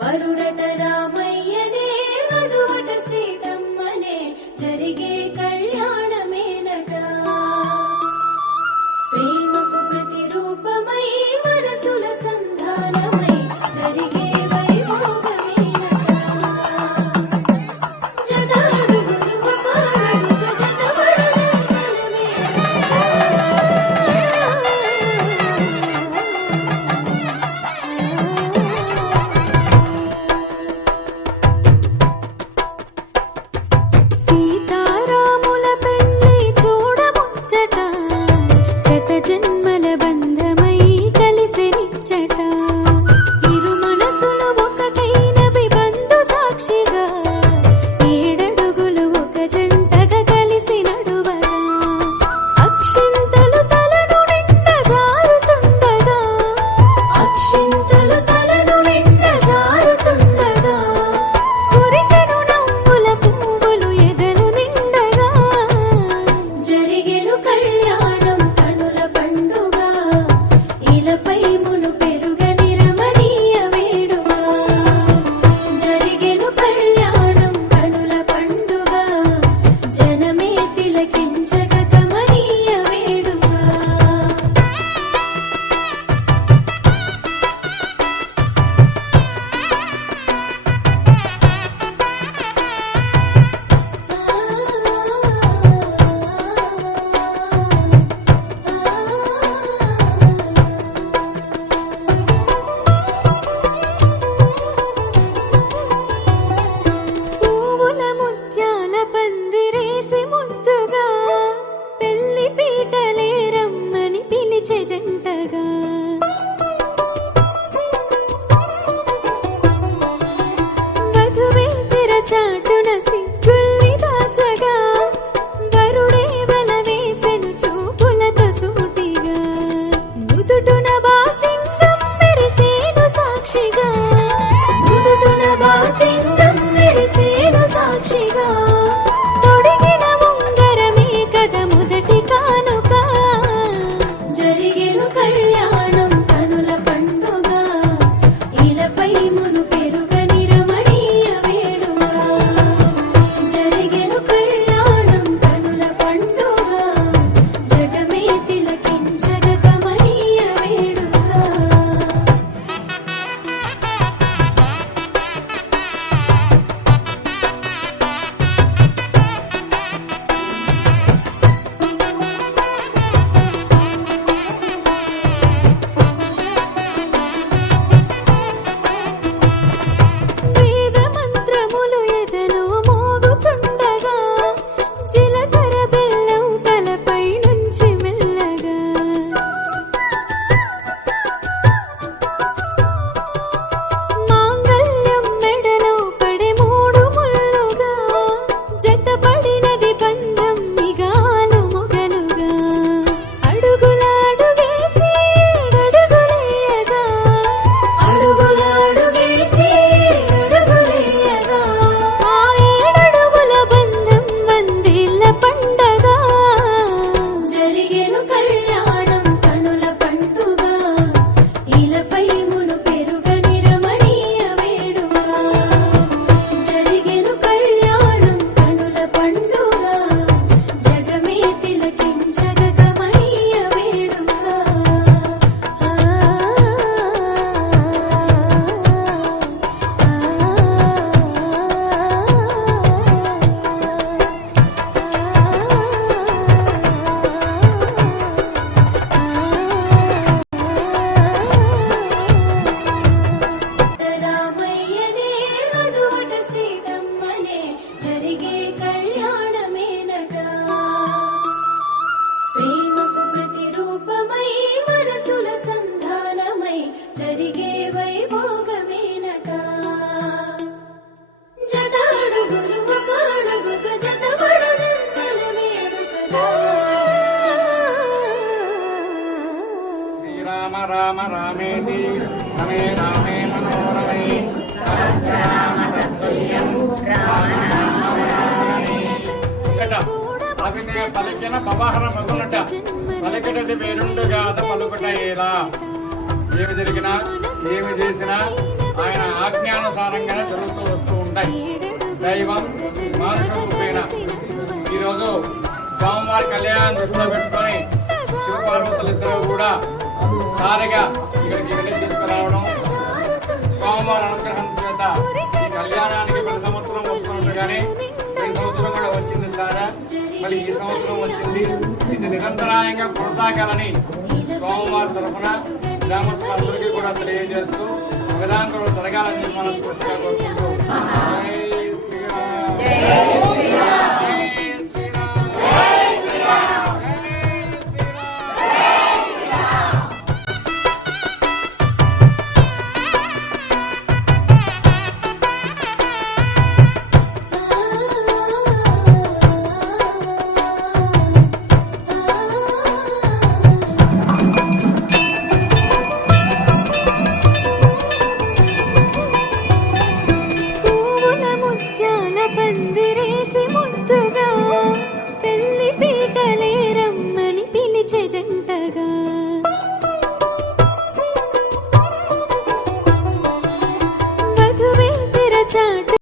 వరుడట రామయ్యనే వధువట సీతమ్మనే జరిగే కళ్యాణమేనట. ప్రేమకు ప్రతిరూపమై మనసుల సంధానమై జరిగే వైభోగమేనట. జతాడుగులు ఒకడుగుక జతపడనందనమేనట. సీతారాముల పెళ్లి చూడముచ్చట, శత జన్మల బంధమై కలిసెనిచ్చట. ఇరు మనసులు ఒకటైనవి బంధు సాక్షిగా, ఏడడుగులు ఒక జంటగా కలిసి నడువగా. అక్షింతలు తలను నిండ జారుతుండగా, అక్షింతలు తలను నిండ జారుతుండగా. కురిసెను నవ్వుల పువ్వులు ఎదలు నిండగా. జరిగెను కళ్యాణం కనుల పండుగ, ఇలపై మును పెరుగని రమణీయ వేడుక. జరిగెను కళ్యాణం కనుల పండుగ, జనమే తిలకించగ కమనీయ వేడుక. పువ్వుల ముత్యాల పందిరేసి ముద్దుగా, పెళ్లి పీటలే రమ్మని పిలిచే జంటగా. వధువే తెరచాటున సిగ్గుల్ని దాచగా, వరుడే వల వేసెను చూపులతో సూటిగా. నుదుటున బాసింగం మెరిసేను సాక్షిగా, నుదుటున బాసింగం మెరిసేను సాక్షిగా. తొడిగిన ఉంగరమే కథ మొదటి కానుక. జరిగెను కళ్యాణం కనుల పండుగ, ఇలపై మును పెరుగని రమణీయ వేడుక. జరిగెను కళ్యాణం కనుల పండుగ, జగమే తిలకించగ కమనీయ వేడుక. వేద మంత్రములు ఎదలో మోగుతుండగా, జీలకర్ర బెల్లం తలపై నుంచి మెల్లగా. మాంగళ్యం మెడలో పడే మూడు ముల్లుగా, జతపడినది బంధం మిగాలు మొగలుగా. అడుగుల అడుగేసి అడుగులేయగా, అడుగుల అడుగేసి అడుగులేయగా. ఆ ఏడడుగుల బంధం వందేళ్ల పండగ. జరిగెను కళ్యాణం కనుల పండుగ, ఇలపై మును పెరుగని రమణీయ వేడుక. జరిగెను కళ్యాణం కనుల పండుగ, జగమే తిలకించగ కమనీయ వేడుక. రామయ్యనే వధువట సీతమ్మనే జరిగే కళ్యాణమేనట. ప్రేమకు ప్రతిరూపమై మనసుల సంధానమై జరిగే వైభోగమేనట. జతాడుగులు ఒకడుగుక జతపడనందన వేడుకగా. శ్రీరామ రామ రామేతి రమే రామే మనోరమే సహస్రనామ తత్తుల్యం అవినే పలికిన పవహర మొదలుట పలికినది వేరుండుగాద పలుకుట ఎలా. ఏమి జరిగినా ఏమి చేసినా ఆయన ఆజ్ఞానుసారంగానే జరుగుతూ వస్తూ ఉంటాయి. దైవం మానుష రూపేణ ఈరోజు స్వామివారి కళ్యాణం దృష్టిలో పెట్టుకొని శివపార్వతులు ఇద్దరు కూడా సారిగా ఇక్కడికి తీసుకురావడం, స్వామివారి అనుగ్రహం చేత ఈ కళ్యాణానికి ప్రతి సంవత్సరం వస్తుండగానే ప్రతి సంవత్సరం కూడా వచ్చింది సారా, మళ్ళీ ఈ సంవత్సరం వచ్చింది. ఇది నిరంతరాయంగా కొనసాగాలని స్వామివారి తరఫున గ్రామస్తులందరికీ కూడా తెలియజేస్తూ వేదాంతంలో జరగాలని మనస్ఫూర్తిగా కోరుకుంటూ జై శ్రీరామ్. పూల ముత్యాల పందిరేసి